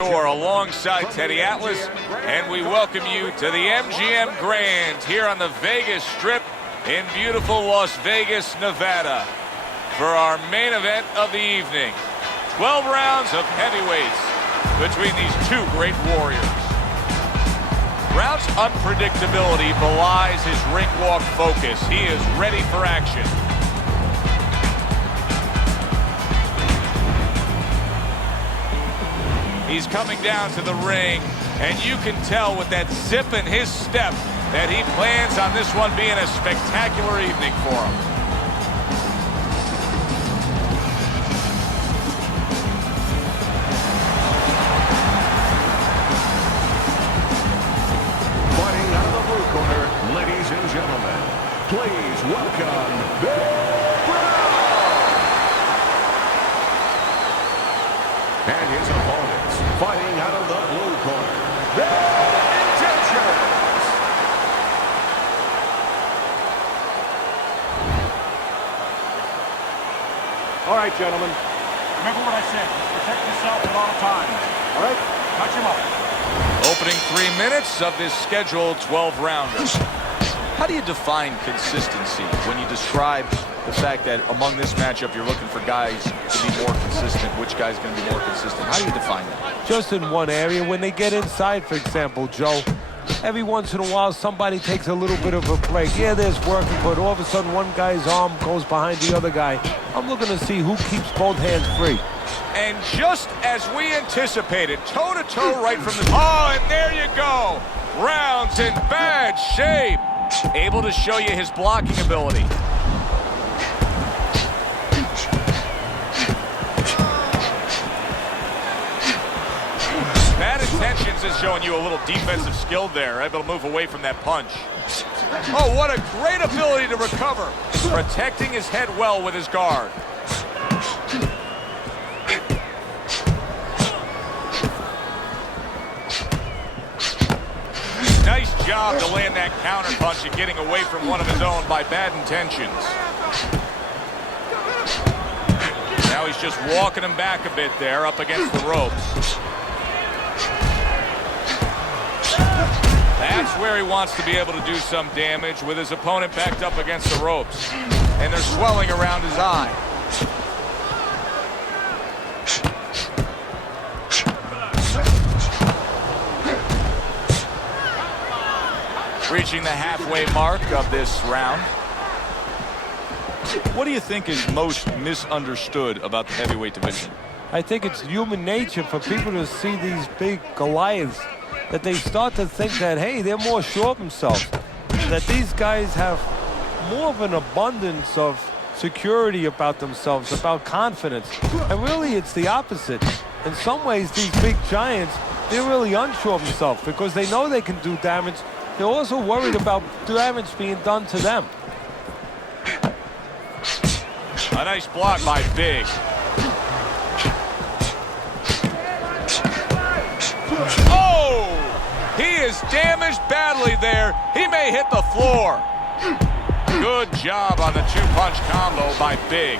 Alongside Teddy Atlas, and we welcome you to the MGM Grand here on the Vegas Strip in beautiful Las Vegas, Nevada, for our main event of the evening. 12 rounds of heavyweights between these two great warriors. Brown's unpredictability belies his ring walk focus. He is ready for action. He's coming down to the ring, and you can tell with that zip in his step that he plans on this one being a spectacular evening for him. Fighting out of the blue corner, ladies and gentlemen, please welcome Gabe. And his opponents, fighting out of the blue corner, their intentions. All right, gentlemen. Remember what I said. Protect yourself at all times. All right? Touch him up. Opening 3 minutes of this scheduled 12-rounder. How do you define consistency when you describe the fact that among this matchup you're looking for guys to be more consistent? Which guy's going to be more consistent? How do you define that? Just in one area. When they get inside, for example, Joe, every once in a while somebody takes a little bit of a break. Yeah, there's working, but all of a sudden one guy's arm goes behind the other guy. I'm looking to see who keeps both hands free. And just as we anticipated, toe-to-toe right from the... Oh, and there you go. Brown's in bad shape. Able to show you his blocking ability. Bad intentions is showing you a little defensive skill there. Able to move away from that punch. Oh, what a great ability to recover. Protecting his head well with his guard. Nice job to land that counter punch and getting away from one of his own by bad intentions. Now he's just walking him back a bit there up against the ropes. That's where he wants to be able to do some damage with his opponent backed up against the ropes. And they're swelling around his eye. Reaching the halfway mark of this round. What do you think is most misunderstood about the heavyweight division? I think it's human nature for people to see these big Goliaths, that they start to think that, hey, they're more sure of themselves, that these guys have more of an abundance of security about themselves, about confidence. And really, it's the opposite. In some ways, these big giants, they're really unsure of themselves because they know they can do damage. They're also worried about damage being done to them. A nice block by Big. Oh! He is damaged badly there. He may hit the floor. Good job on the two-punch combo by Big.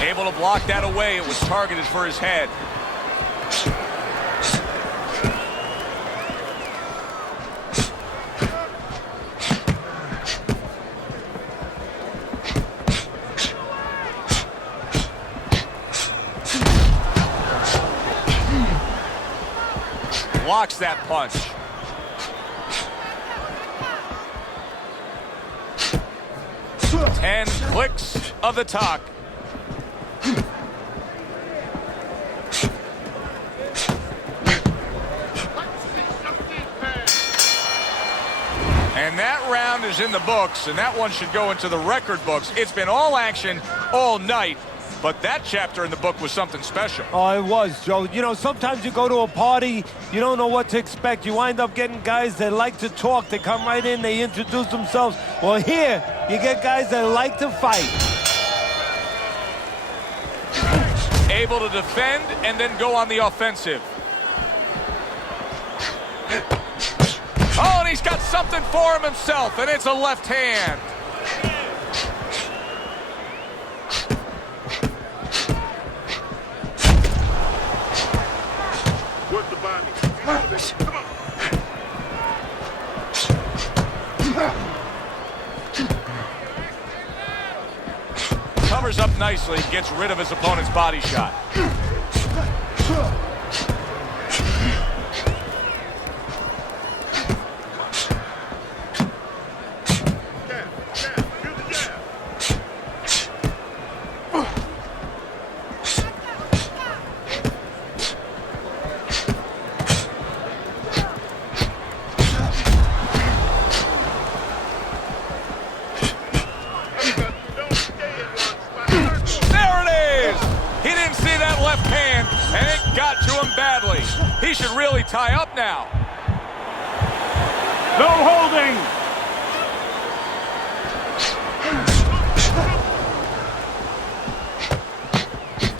Able to block that away. It was targeted for his head. Blocks that punch. Ten clicks of the talk. And that round is in the books, and that one should go into the record books. It's been all action all night. But that chapter in the book was something special. Oh, it was, Joe. You know, sometimes you go to a party, you don't know what to expect. You wind up getting guys that like to talk. They come right in, they introduce themselves. Well, here, you get guys that like to fight. Able to defend and then go on the offensive. Oh, and he's got something for him himself, and it's a left hand. Work the body. Come on. Covers up nicely, gets rid of his opponent's body shot. He should really tie up now. No holding.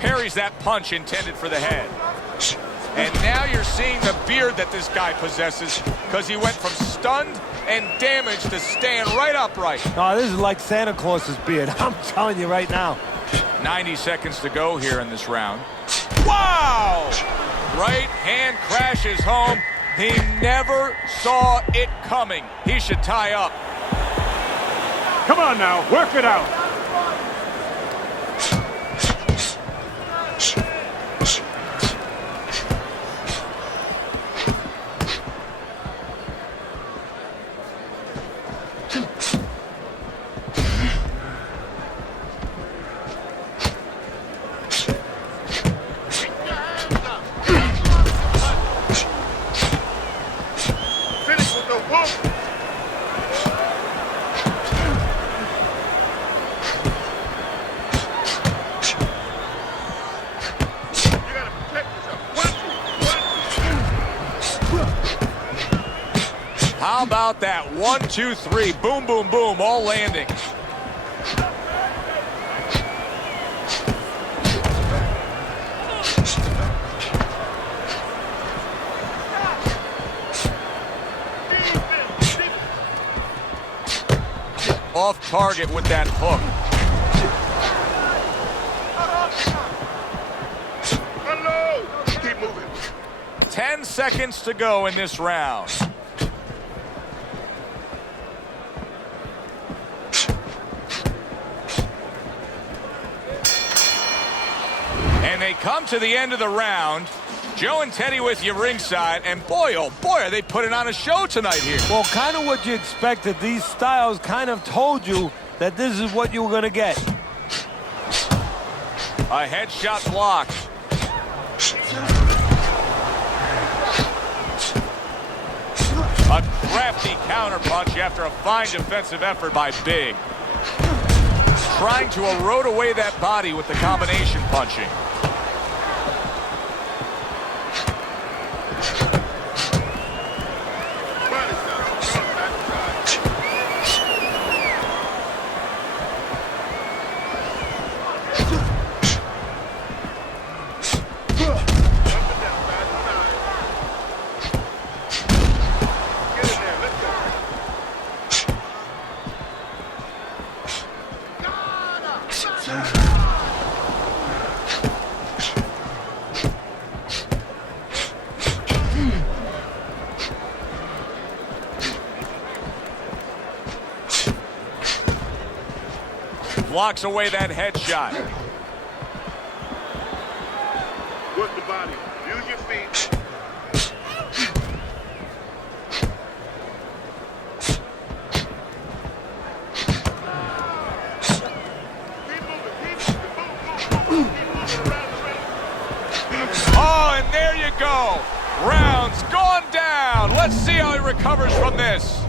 Parries that punch intended for the head. And now you're seeing the beard that this guy possesses, because he went from stunned and damaged to staying right upright. Oh, this is like Santa Claus's beard. I'm telling you right now. 90 seconds to go here in this round. Wow! Right hand crashes home. He never saw it coming. He should tie up. Come on now, work it out. How about that? 1, 2, 3. Boom, boom, boom. All landing. Off target with that hook. Keep moving. 10 seconds to go in this round. And they come to the end of the round. Joe and Teddy with you ringside, and boy, oh boy, are they putting on a show tonight here. Well, kind of what you expected. These styles kind of told you that this is what you were going to get. A headshot blocked. A crafty counterpunch after a fine defensive effort by Big. Trying to erode away that body with the combination punching. Blocks away that headshot. Work the body. Use your feet. Oh, and there you go. Round's gone down. Let's see how he recovers from this.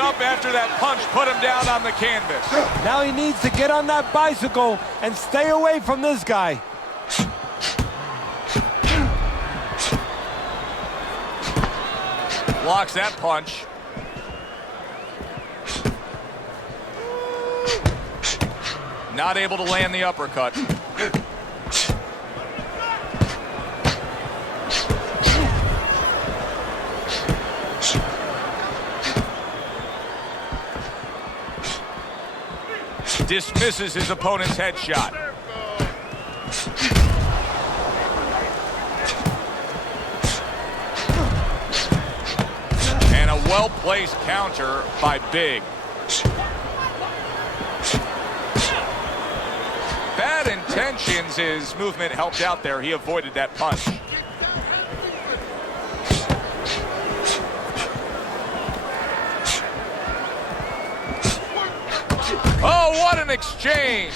Up after that punch put him down on the canvas. Now he needs to get on that bicycle and stay away from this guy. Blocks that punch. Not able to land the uppercut. dismisses his opponent's headshot. And a well-placed counter by Big. Bad intentions, his movement helped out there. He avoided that punch. Oh, what an exchange!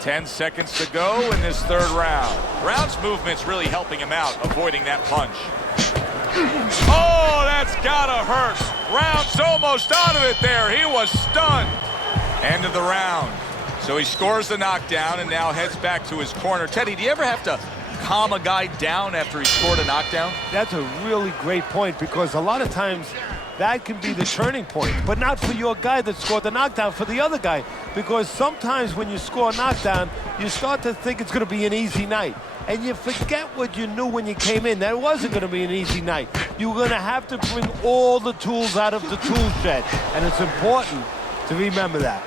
Ten seconds to go in this third round. Brown's movement's really helping him out, avoiding that punch. Oh, that's gotta hurt. Brown's almost out of it there. He was stunned. End of the round. So he scores the knockdown and now heads back to his corner. Teddy, do you ever have to calm a guy down after he scored a knockdown? That's a really great point, because a lot of times that can be the turning point, but not for your guy that scored the knockdown, for the other guy. Because sometimes when you score a knockdown, you start to think it's going to be an easy night. And you forget what you knew when you came in, that it wasn't going to be an easy night. You were going to have to bring all the tools out of the tool shed. And it's important to remember that.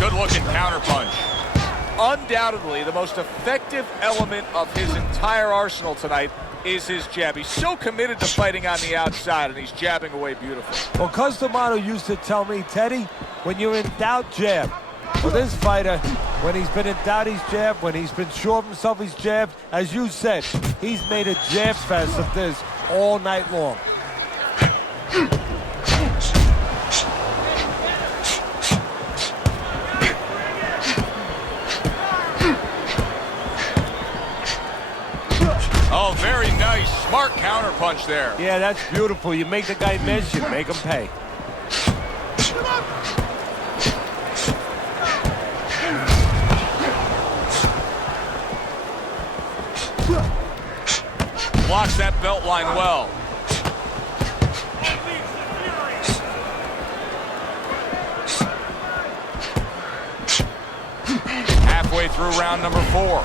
Good-looking counterpunch. Undoubtedly, the most effective element of his entire arsenal tonight is his jab. He's so committed to fighting on the outside, and he's jabbing away beautifully. Well, Customato used to tell me, Teddy, when you're in doubt, jab. Well, this fighter, when he's been in doubt, he's jabbed. When he's been sure of himself, he's jabbed. As you said, he's made a jab fest of this all night long. Oh, very nice. Smart counterpunch there. Yeah, that's beautiful. You make the guy miss, you make him pay. Blocks that belt line well. Halfway through round number 4.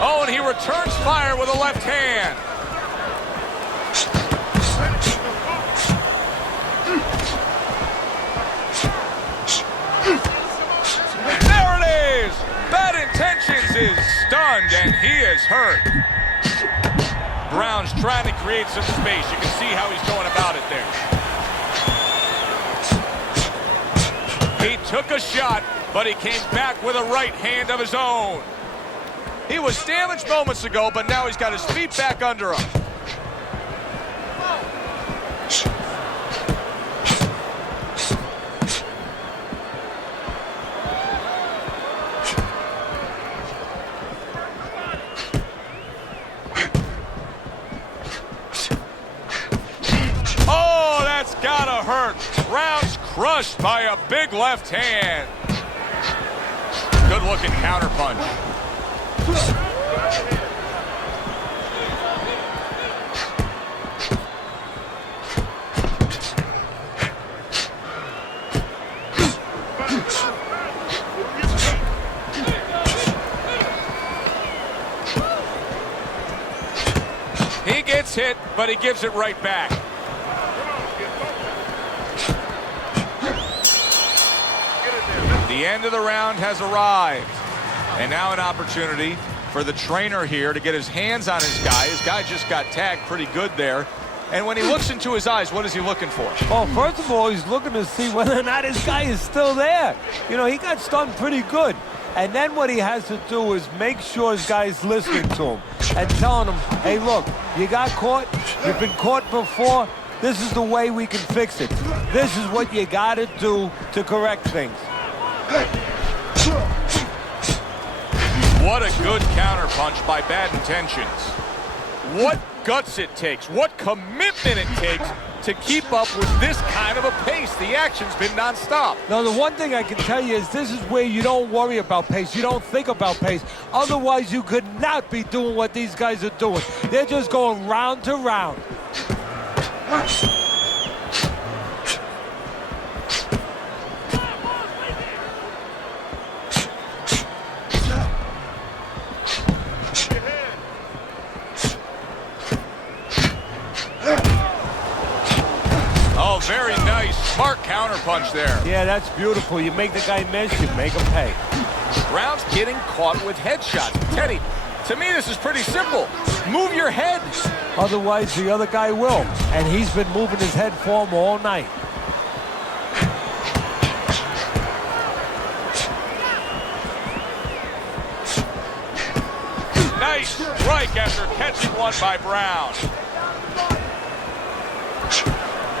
Oh, and he returns fire with a left hand. There it is! Bad Intentions is stunned, and he is hurt. Brown's trying to create some space. You can see how he's going about it there. He took a shot, but he came back with a right hand of his own. He was damaged moments ago, but now he's got his feet back under him. Oh, that's gotta hurt. Brown's crushed by a big left hand. Good-looking counterpunch. He gets hit, but he gives it right back. The end of the round has arrived. And now an opportunity for the trainer here to get his hands on his guy. His guy just got tagged pretty good there. And when he looks into his eyes, what is he looking for? Well, first of all, he's looking to see whether or not his guy is still there. You know, he got stunned pretty good. And then what he has to do is make sure his guy's listening to him and telling him, hey, look, you got caught. You've been caught before. This is the way we can fix it. This is what you got to do to correct things. What a good counterpunch by Bad Intentions. What guts it takes, what commitment it takes to keep up with this kind of a pace. The action's been nonstop. Now, the one thing I can tell you is this is where you don't worry about pace. You don't think about pace. Otherwise, you could not be doing what these guys are doing. They're just going round to round. Oh, very nice. Smart counterpunch there. Yeah, that's beautiful. You make the guy miss, you make him pay. Brown's getting caught with headshots. Teddy, to me, this is pretty simple. Move your head. Otherwise, the other guy will. And he's been moving his head for him all night. Nice strike after catching one by Brown.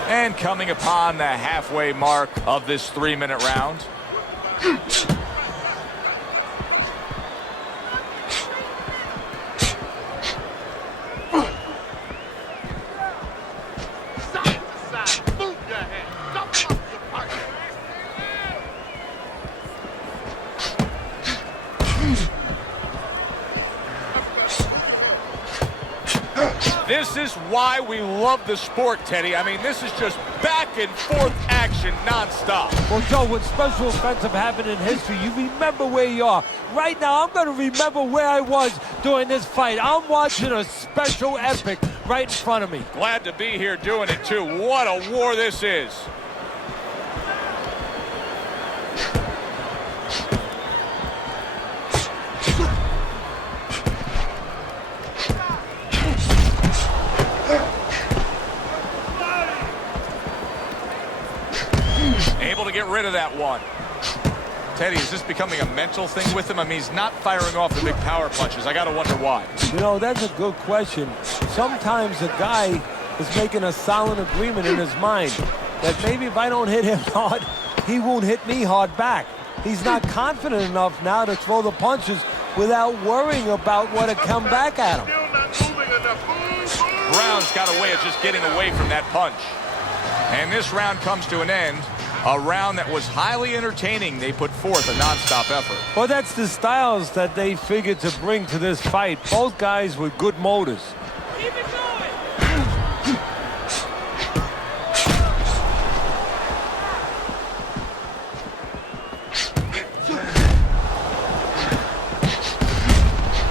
And coming upon the halfway mark of this 3-minute round. This is why we love the sport, Teddy. I mean, this is just back and forth action nonstop. Well, Joe, when special events have happened in history, you remember where you are. Right now, I'm going to remember where I was during this fight. I'm watching a special epic right in front of me. Glad to be here doing it, too. What a war this is. Able to get rid of that one. Teddy, is this becoming a mental thing with him? I mean, he's not firing off the big power punches. I got to wonder why. You know, that's a good question. Sometimes a guy is making a silent agreement in his mind that maybe if I don't hit him hard, he won't hit me hard back. He's not confident enough now to throw the punches without worrying about what will come back at him. Brown's got a way of just getting away from that punch. And this round comes to an end. A round that was highly entertaining. They put forth a nonstop effort. Well, that's the styles that they figured to bring to this fight. Both guys with good motors. Keep it going.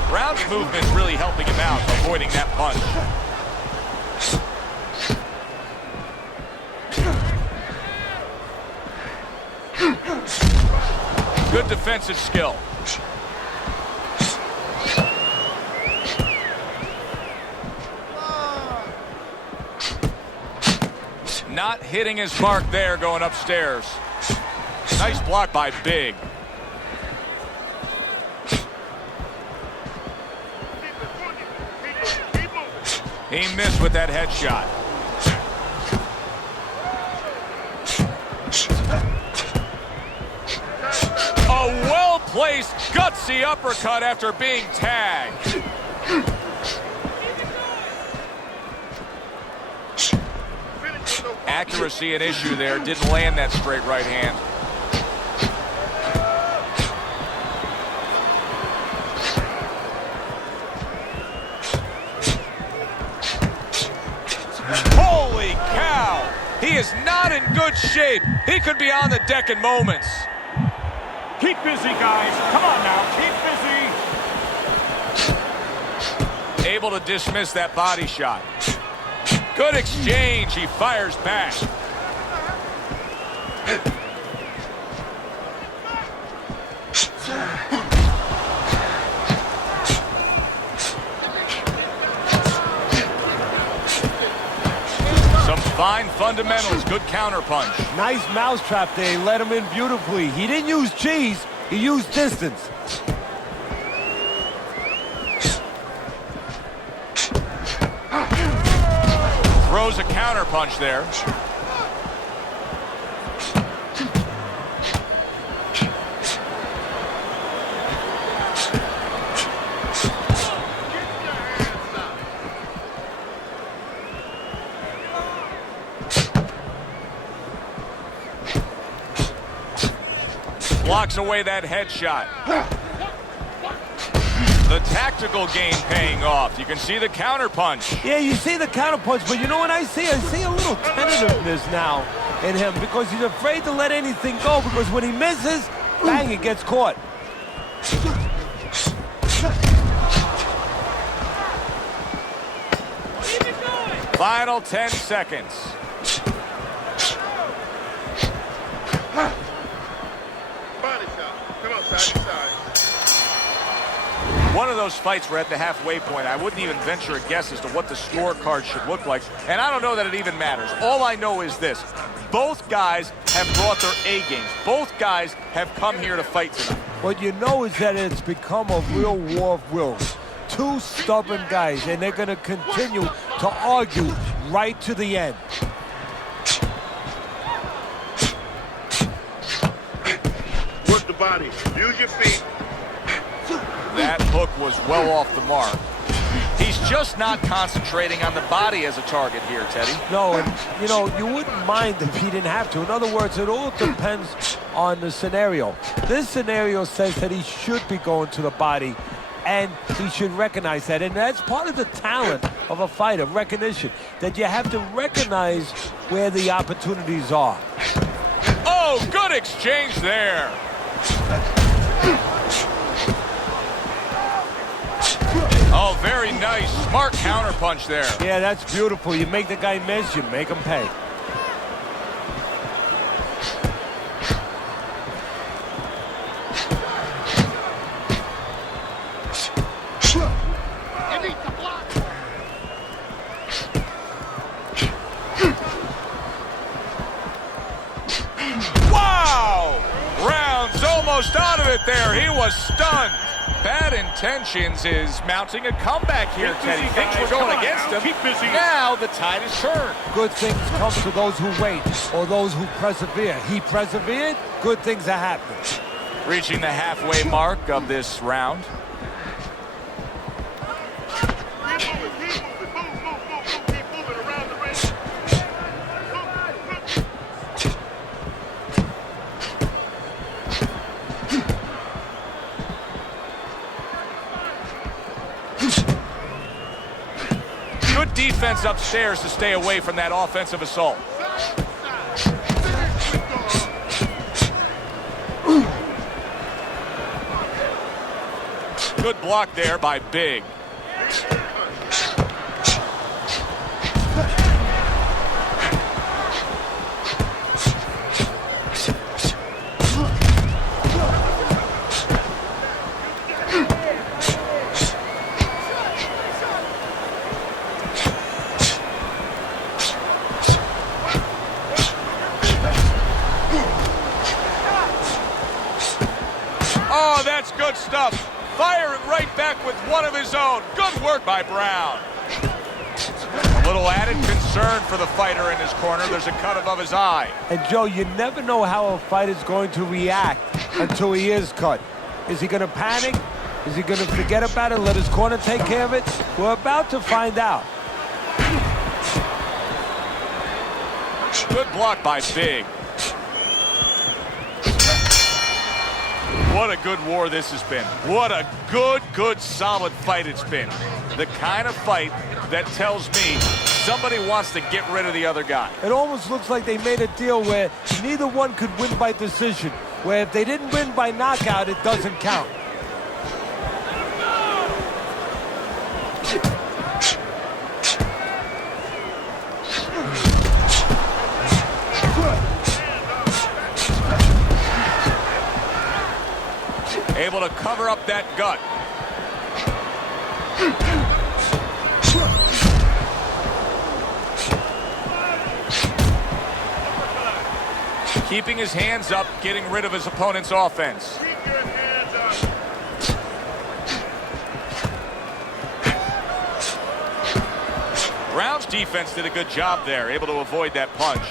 Brown's movement really helping him out, avoiding that punch. Good defensive skill. Not hitting his mark there going upstairs. Nice block by Big. He missed with that headshot. A well-placed, gutsy uppercut after being tagged. Accuracy an issue there. Didn't land that straight right hand. Holy cow! He is not in good shape. He could be on the deck in moments. Keep busy, guys. Come on now, keep busy. Able to dismiss that body shot. Good exchange. He fires back. Some fine fundamentals. Good counterpunch. Nice mousetrap there. He let him in beautifully. He didn't use cheese. He used distance. Throws a counterpunch there. takes away that headshot. The tactical game paying off. You can see the counter punch. Yeah, you see the counter punch, but you know what I see? I see a little tentativeness now in him because he's afraid to let anything go because when he misses, bang, it gets caught. Final 10 seconds. Body shot. Come on, side to side. One of those fights were at the halfway point. I wouldn't even venture a guess as to what the scorecard should look like. And I don't know that it even matters. All I know is this. Both guys have brought their A games. Both guys have come here to fight tonight. What you know is that it's become a real war of wills. Two stubborn guys, and they're going to continue to argue right to the end. Work the body. Use your feet. That hook was well off the mark. He's just not concentrating on the body as a target here, Teddy. No, and you know, you wouldn't mind if he didn't have to. In other words, it all depends on the scenario. This scenario says that he should be going to the body, and he should recognize that. And that's part of the talent of a fighter, recognition, that you have to recognize where the opportunities are. Oh, good exchange there. Oh, very nice. Smart counterpunch there. Yeah, that's beautiful. You make the guy miss, you make him pay. Wow! Rounds almost out of it there. He was stunned. Bad Intentions is mounting a comeback here, Teddy. Things were going against him. Keep busy. Now the tide is turned. Good things come to those who wait or those who persevere. He persevered, good things are happening. Reaching the halfway mark of this round. Keep moving. Keep moving around the ring. Good defense upstairs to stay away from that offensive assault. Good block there by Big. Oh, that's good stuff. Firing right back with one of his own. Good work by Brown. A little added concern for the fighter in his corner. There's a cut above his eye. And Joe, you never know how a fighter's going to react until he is cut. Is he going to panic? Is he going to forget about it, let his corner take care of it? We're about to find out. Good block by Big. What a good war this has been. What a good, solid fight it's been. The kind of fight that tells me somebody wants to get rid of the other guy. It almost looks like they made a deal where neither one could win by decision, where if they didn't win by knockout, it doesn't count. Able to cover up that gut. Keeping his hands up, getting rid of his opponent's offense. Keep your hands up. Brown's defense did a good job there, able to avoid that punch.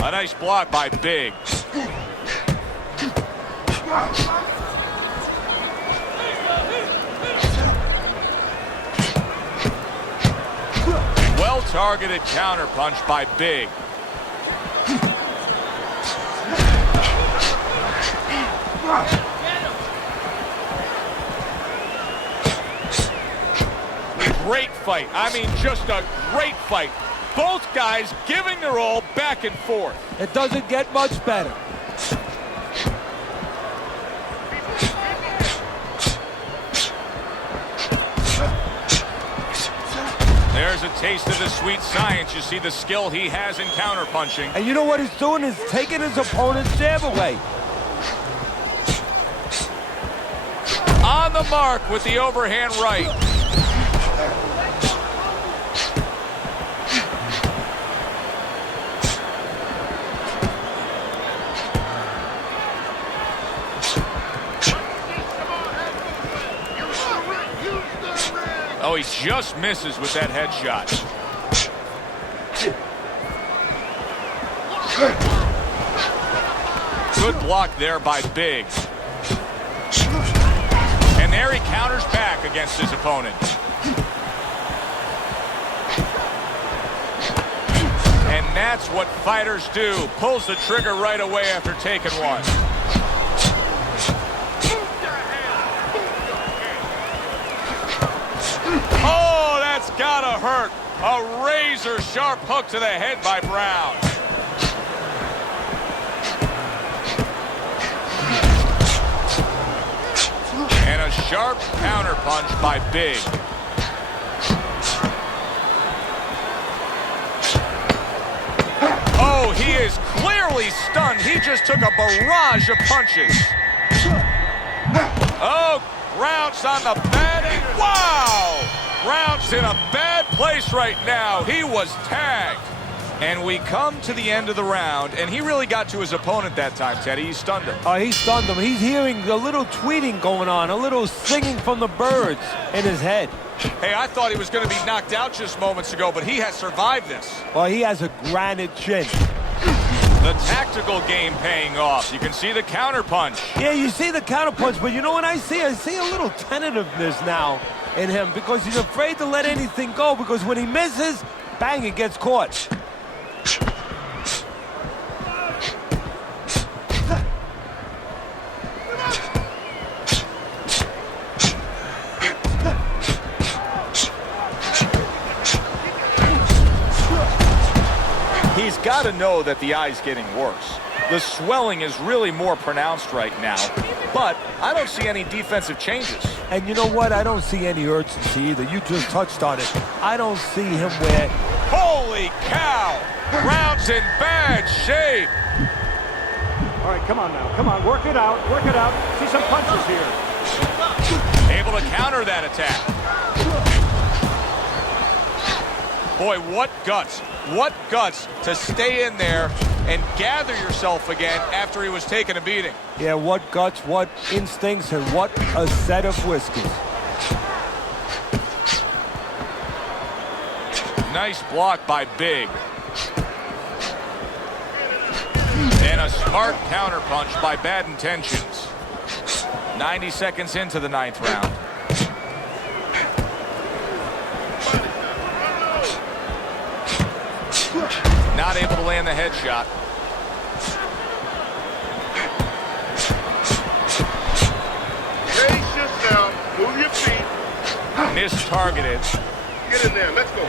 A nice block by Big. Well-targeted counterpunch by Big. fight. I mean, just a great fight. Both guys giving their all back and forth. It doesn't get much better. There's a taste of the sweet science. You see the skill he has in counterpunching. And you know what he's doing is taking his opponent's jab away. On the mark with the overhand right. Oh, he just misses with that headshot. Good block there by Big. And there he counters back against his opponent. And that's what fighters do. Pulls the trigger right away after taking one. Oh, that's gotta hurt. A razor-sharp hook to the head by Brown. And a sharp counterpunch by Big. Oh, he is clearly stunned. He just took a barrage of punches. Oh, Brown's on the bad end. Wow! Brown's in a bad place right now. He was tagged. And we come to the end of the round, and he really got to his opponent that time, Teddy. He stunned him. He stunned him. He's hearing a little tweeting going on, a little singing from the birds in his head. Hey, I thought he was going to be knocked out just moments ago, but he has survived this. Well, he has a granite chin. The tactical game paying off. You can see the counterpunch. Yeah, you see the counterpunch, but you know what I see? I see a little tentativeness now in him because he's afraid to let anything go because when he misses, bang, it gets caught. He's got to know that the eye's getting worse. The swelling is really more pronounced right now, but I don't see any defensive changes. And you know what? I don't see any urgency either. You just touched on it. I don't see him where... Holy cow! Brown's in bad shape. All right, come on now. Come on, work it out. Work it out. See some punches here. Able to counter that attack. Boy, what guts. What guts to stay in there and gather yourself again after he was taking a beating. Yeah, what guts, what instincts, and what a set of whiskers. Nice block by Big. And a smart counterpunch by Bad Intentions. 90 seconds into the 9th round. Not able to land the headshot. Brace yourself. Move your feet. Mistargeted. Get in there. Let's go.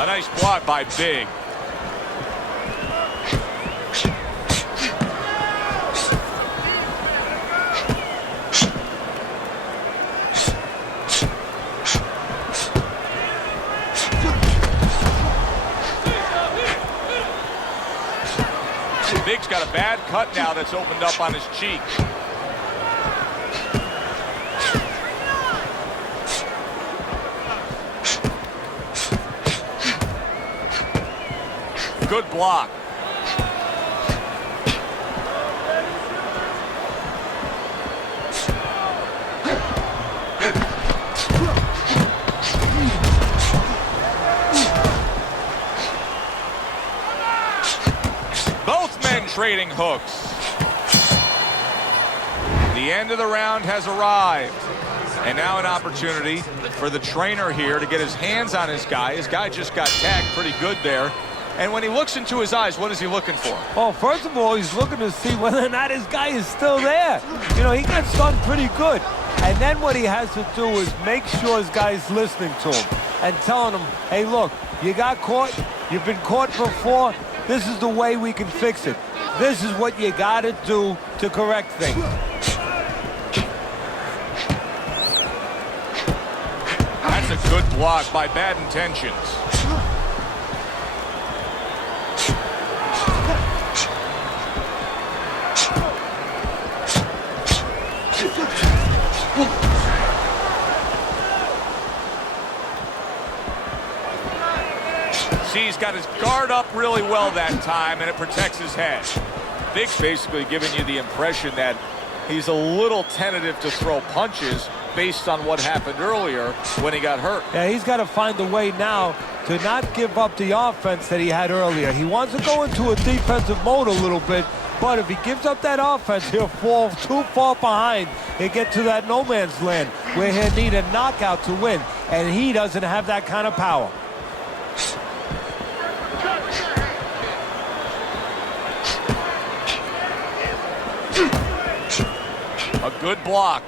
A nice block by Big. Big's got a bad cut now that's opened up on his cheek. Good block. Both men trading hooks. The end of the round has arrived. And now an opportunity for the trainer here to get his hands on his guy. His guy just got tagged pretty good there. And when he looks into his eyes, what is he looking for? Well, first of all, he's looking to see whether or not his guy is still there. You know, he got stunned pretty good. And then what he has to do is make sure his guy's listening to him and telling him, hey, look, you got caught. You've been caught before. This is the way we can fix it. This is what you got to do to correct things. That's a good block by Bad Intentions. See, he's got his guard up really well that time, and it protects his head. Big's basically giving you the impression that he's a little tentative to throw punches based on what happened earlier when he got hurt. Yeah, he's got to find a way now to not give up the offense that he had earlier. He wants to go into a defensive mode a little bit, but if he gives up that offense, he'll fall too far behind and get to that no man's land where he'll need a knockout to win, and he doesn't have that kind of power. A good block.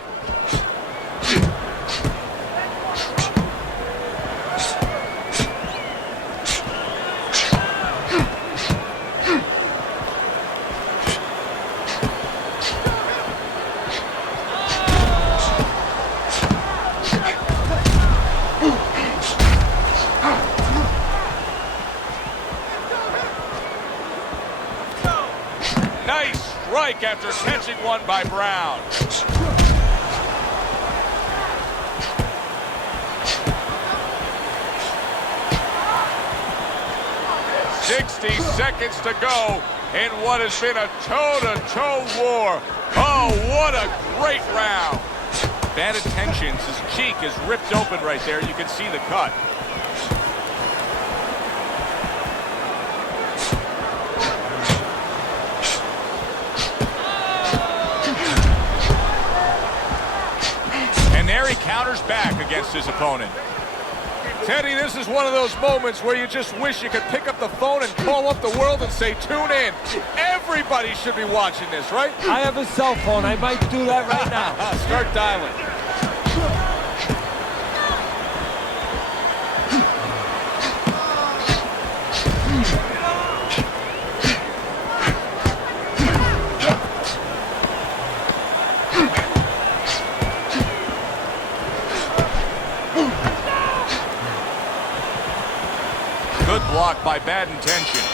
Nice strike after catching one by Brown. 60 seconds to go in what has been a toe-to-toe war. Oh, what a great round. Bad Intentions, his cheek is ripped open right there. You can see the cut. And there he counters back against his opponent. Teddy, this is one of those moments where you just wish you could pick up the phone and call up the world and say, tune in. Everybody should be watching this, right? I have a cell phone. I might do that right now. Start dialing. Good block by Bad Intentions.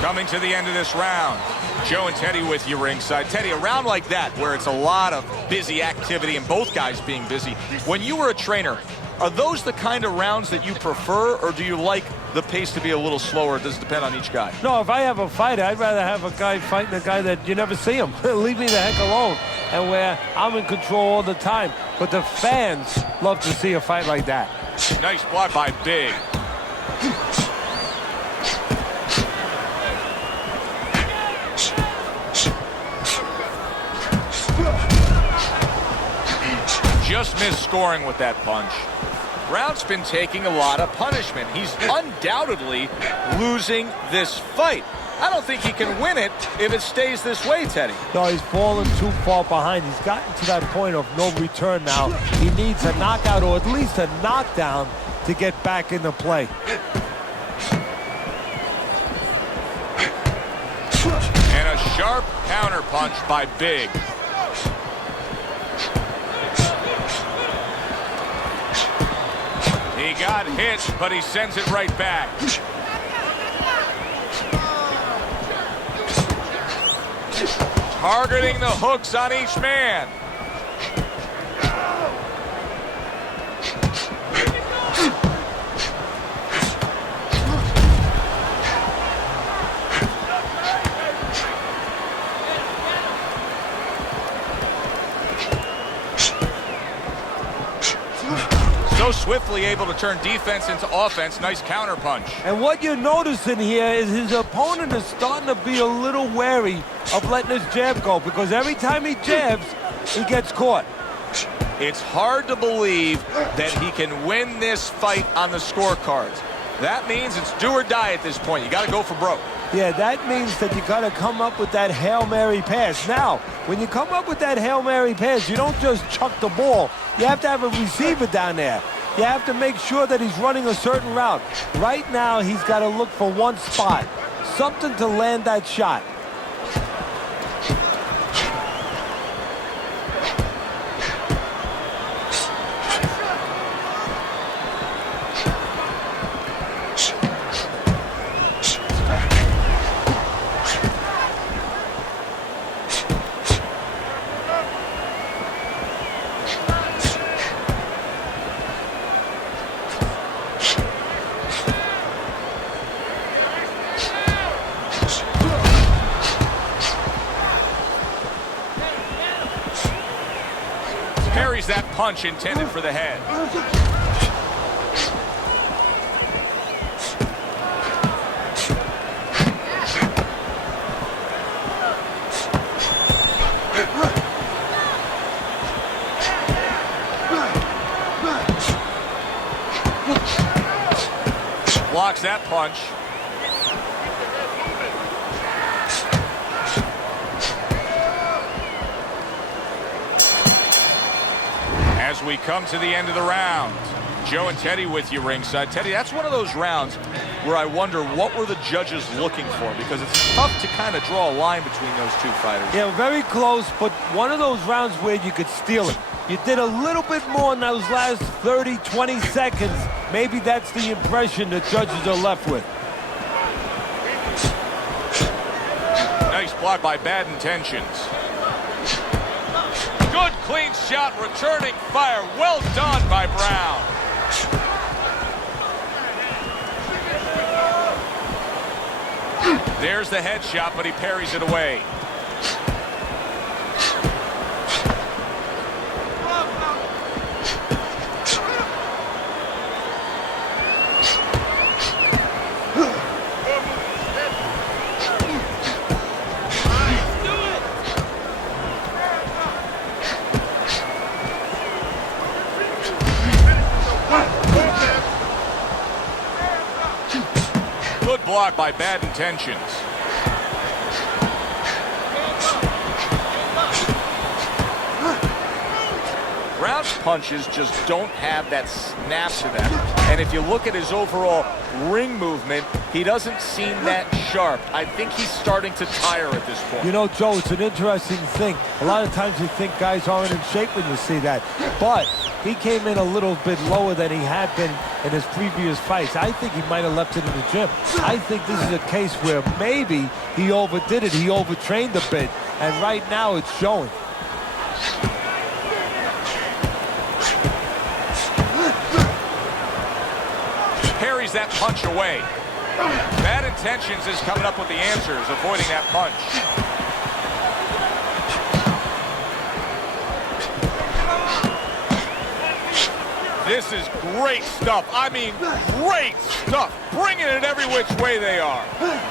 Coming to the end of this round. Joe and Teddy with you ringside. Teddy, a round like that where it's a lot of busy activity and both guys being busy. When you were a trainer, are those the kind of rounds that you prefer, or do you like the pace to be a little slower? Does it depend on each guy? No, if I have a fight, I'd rather have a guy fighting a guy that you never see him. Leave me the heck alone. And where I'm in control all the time. But the fans love to see a fight like that. Nice block by Big. Just missed scoring with that punch. Brown's been taking a lot of punishment. He's undoubtedly losing this fight. I don't think he can win it if it stays this way, Teddy. No, he's fallen too far behind. He's gotten to that point of no return now. He needs a knockout or at least a knockdown to get back into play. And a sharp counter punch by Big. He got hit, but he sends it right back. Targeting the hooks on each man. So swiftly able to turn defense into offense. Nice counter punch. And what you're noticing here is his opponent is starting to be a little wary of letting his jab go, because every time he jabs, he gets caught. It's hard to believe that he can win this fight on the scorecards. That means it's do or die at this point. You got to go for broke. Yeah, that means that you got to come up with that Hail Mary pass. Now, when you come up with that Hail Mary pass, you don't just chuck the ball. You have to have a receiver down there. You have to make sure that he's running a certain route. Right now, he's got to look for one spot, something to land that shot. Parries that punch intended for the head. Blocks that punch. As we come to the end of the round, Joe and Teddy with you ringside. Teddy, that's one of those rounds where I wonder what were the judges looking for, because it's tough to kind of draw a line between those two fighters. Yeah, very close, but one of those rounds where you could steal it. You did a little bit more in those last 30, 20 seconds. Maybe that's the impression the judges are left with. Nice block by Bad Intentions. Good clean shot, returning fire. Well done by Brown. There's the headshot, but he parries it away. Good block by Bad Intentions. Brown's punches just don't have that snap to them. And if you look at his overall ring movement, he doesn't seem that sharp. I think he's starting to tire at this point. You know, Joe, it's an interesting thing. A lot of times you think guys aren't in shape when you see that. But he came in a little bit lower than he had been in his previous fights. I think he might have left it in the gym. I think this is a case where maybe he overdid it. He overtrained a bit. And right now it's showing. Parries that punch away. Bad Intentions is coming up with the answers, avoiding that punch. This is great stuff. I mean, great stuff. Bringing it every which way they are.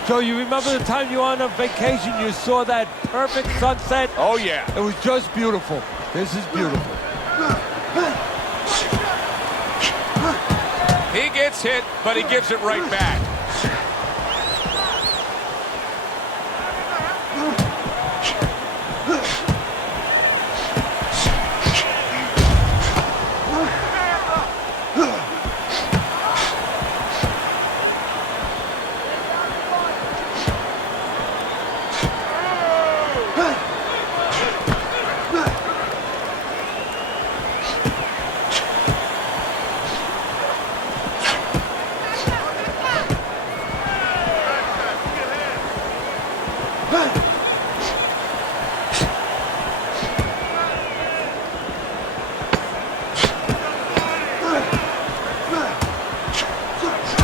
Joe, you remember the time you were on a vacation, you saw that perfect sunset? Oh, yeah. It was just beautiful. This is beautiful. He gets hit, but he gives it right back.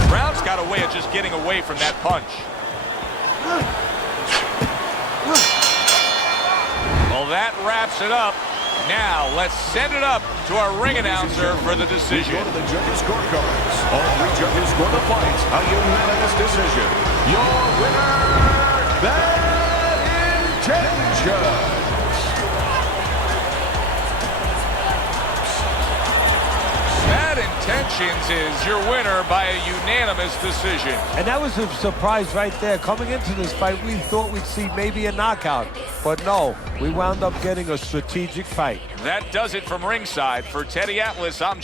Brown's got a way of just getting away from that punch. Well, that wraps it up. Now, let's send it up to our ring announcer for the decision. Go to the judges' scorecards. All three judges score the fight. A unanimous decision. Your winner, Bad Intentions. Productions is your winner by a unanimous decision. And that was a surprise right there. Coming into this fight, we thought we'd see maybe a knockout, but no, we wound up getting a strategic fight. That does it from ringside. For Teddy Atlas, I'm